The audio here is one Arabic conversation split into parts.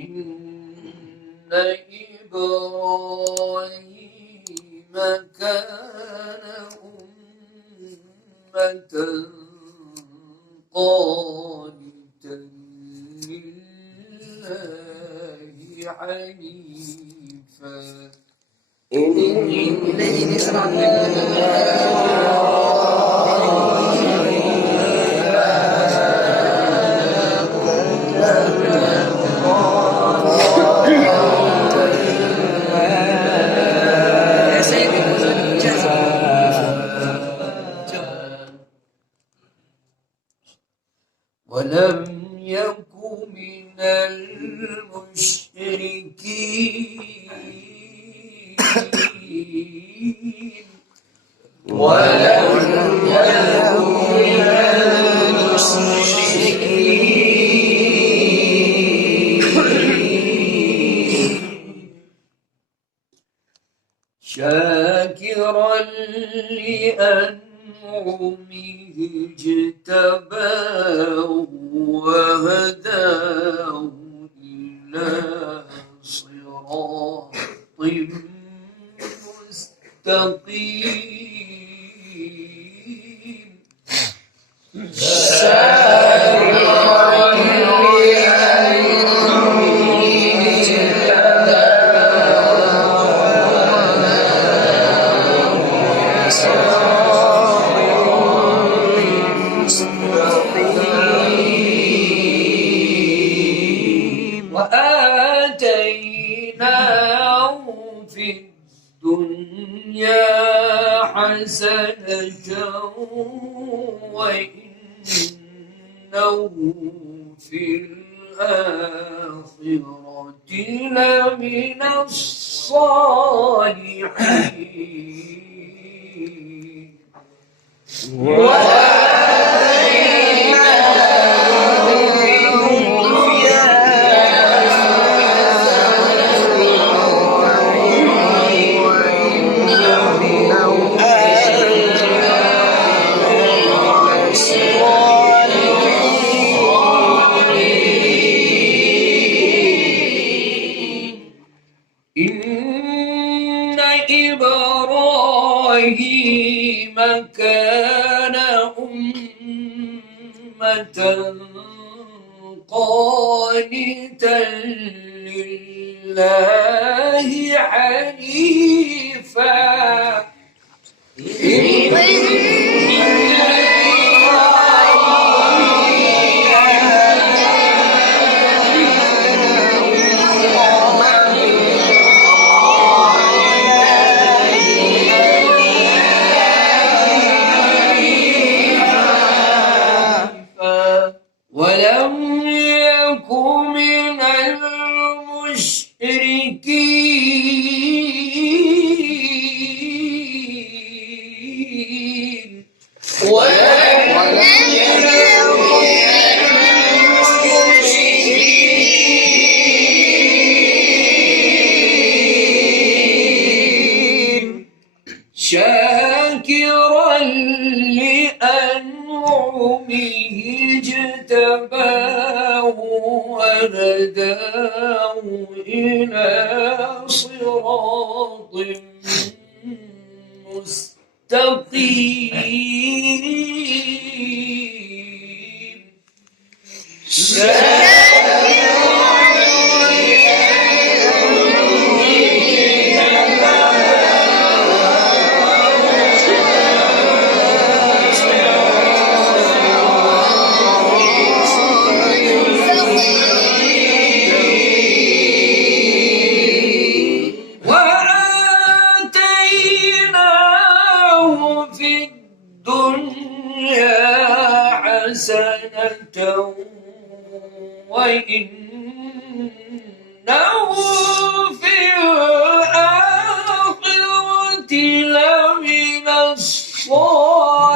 إن إبراهيم كان أمة قانتا لله حنيفا ولم يك من المشركين شاكرا لأنعمه اجتباه وهداه إلى صراط مستقيم وآتيناه في الدنيا حسنة وإنه في الآخرة لمن الصالحين إن إبراهيم كان أمة قانتا لله حنيفا ولم يك من المشركين شاكرا لأنعمه اجتباه وهداه إلى صراط مستقيم وآتيناه في الدنيا حسنة وإنه في الآخرة لمن الصالحين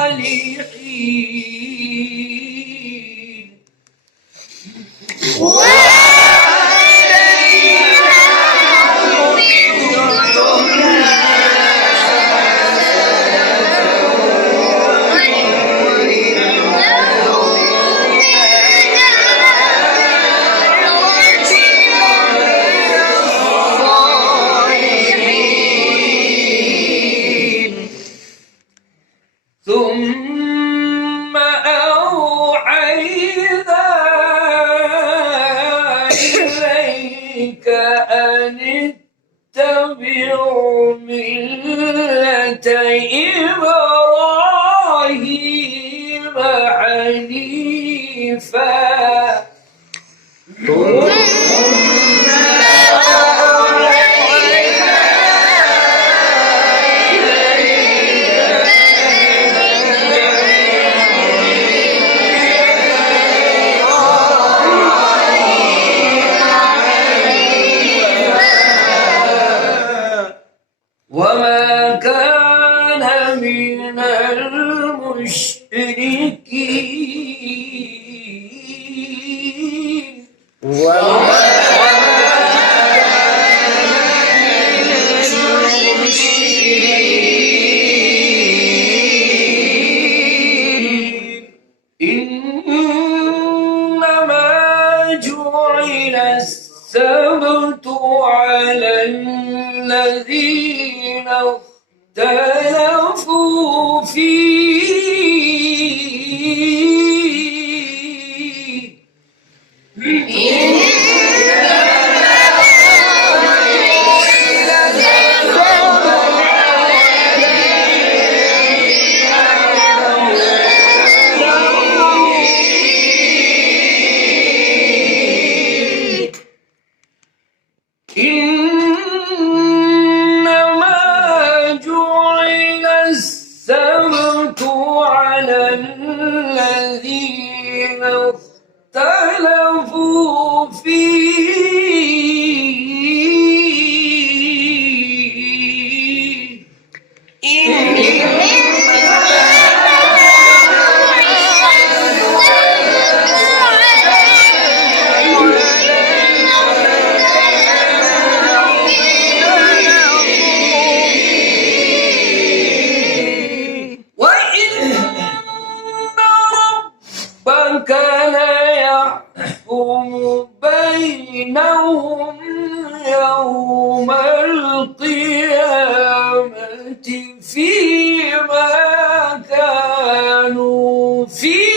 قومك أن اتبعوا ملة إبراهيم حنيفا وما كان من المشركين إنما جعل السبت على الذين اختلفوا فيه إنما جعل السبت على الذين اختلفوا فيه ربك لا يحكم بينهم يوم القيامة فيما كانوا فيه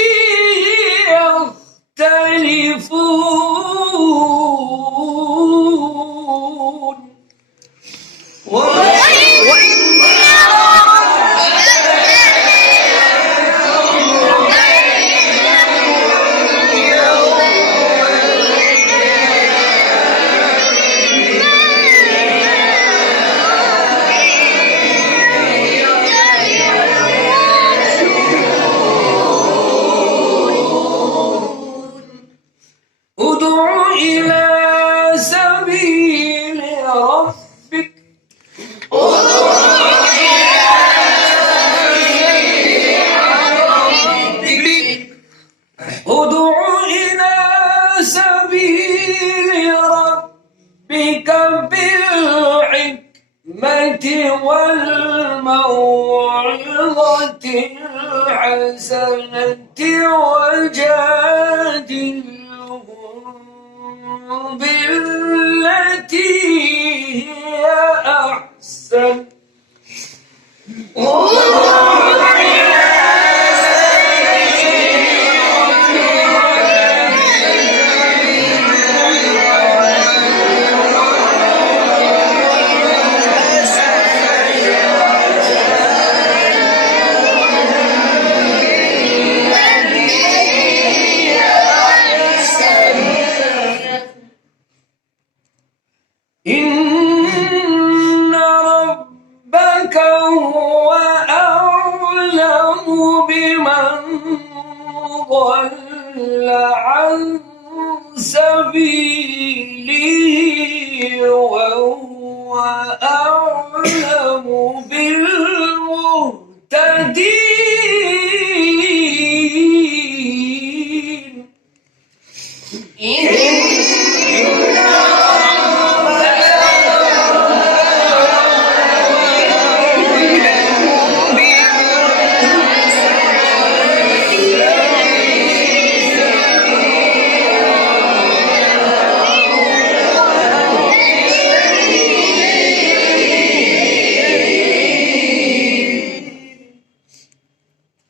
يختلفون ادع إلى سبيل ربك ادع إلى سبيل ربك بالحكمة والموعظة الحسنة وجادلهم بالتي هي أحسن إن ربك هو أعلم بمن ضل عن سبيله وهو أعلم بالمهتدين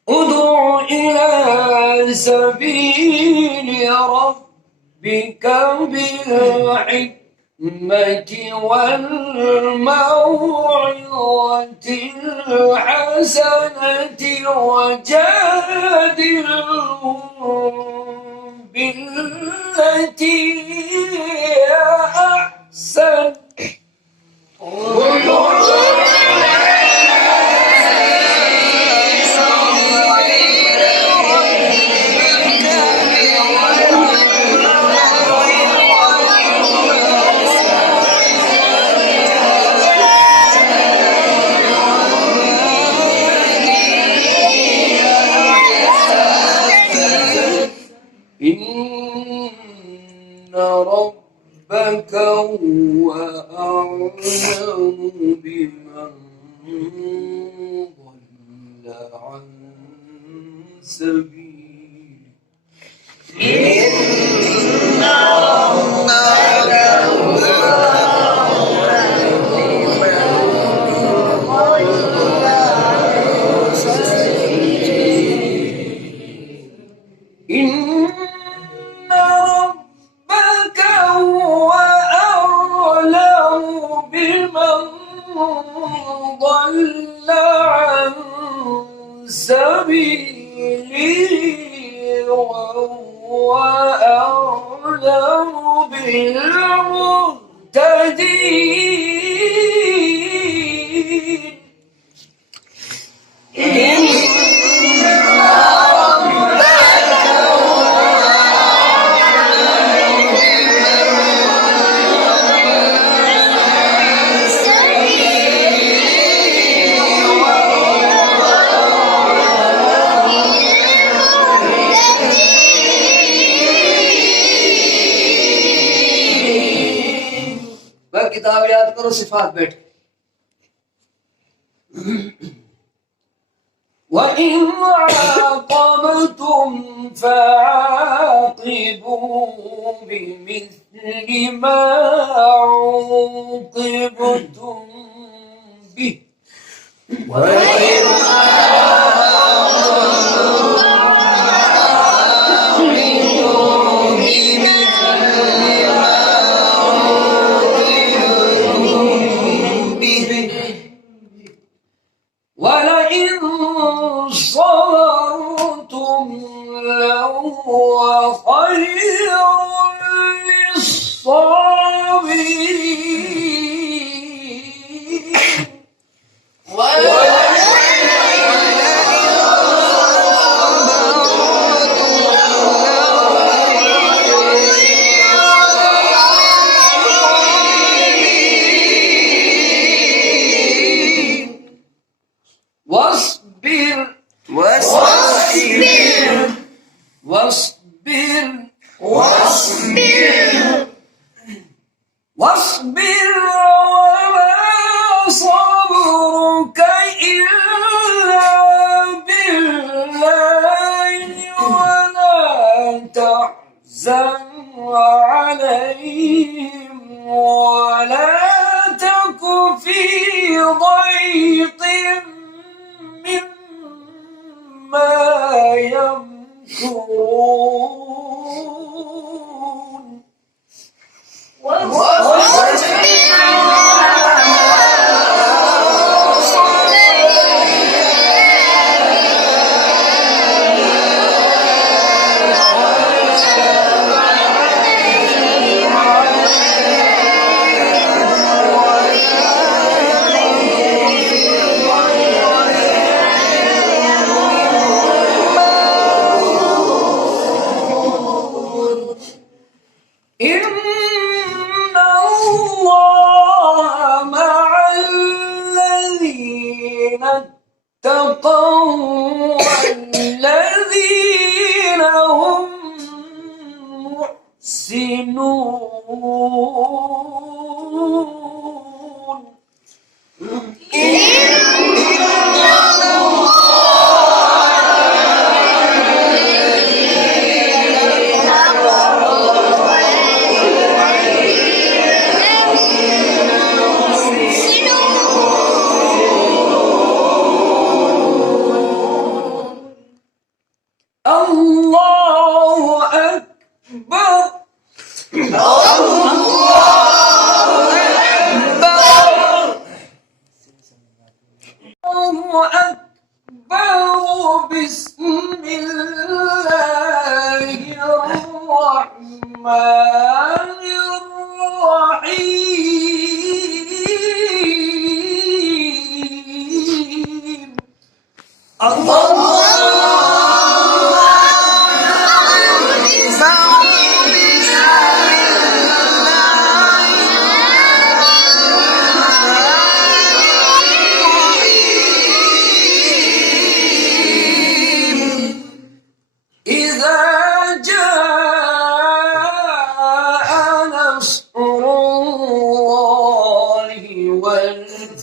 ادع إلى سبيل ربك بالحكمة والموعظة الحسنة وجادلهم بالتي هي أحسن إن ربك هو أعلم بمن ضل عن سبيله إن ربك هو أعلم بمن ضل عن سبيله وهو أعلم بالمهتدين किताब याद करो सिफात बैठ وإن عاقبتم فعاقبوا بمثل ما عوقبتم به وإن ولئن صبرتم لهو خير للصابرين واصبر وما صبرك إلا بالله ولا تحزن عليهم ولا تك في ضيق مما يمكرون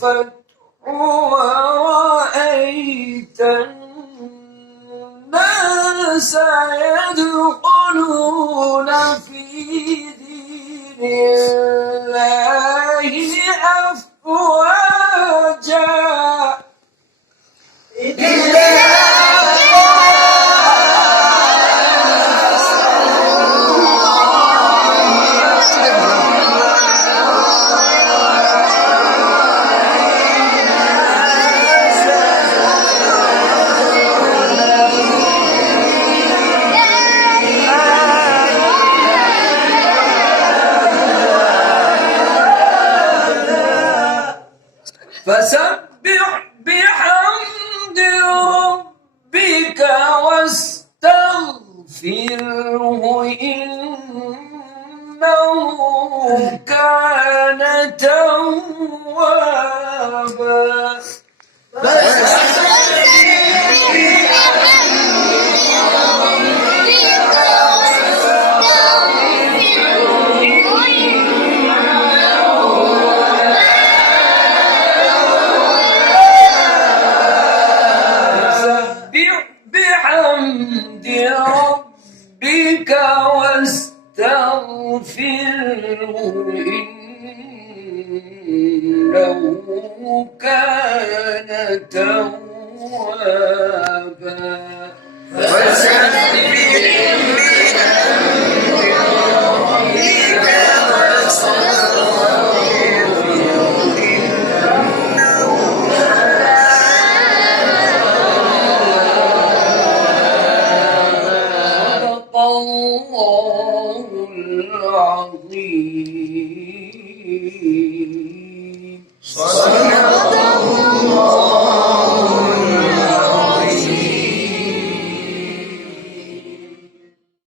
الفتح ورأيت الناس يدخلون في دين الله أفواجا فسبح بحمد ربك واستغفره إنه كان توابا بحمد ربك واستغفره إنه كان توابا صدق الله العظيم.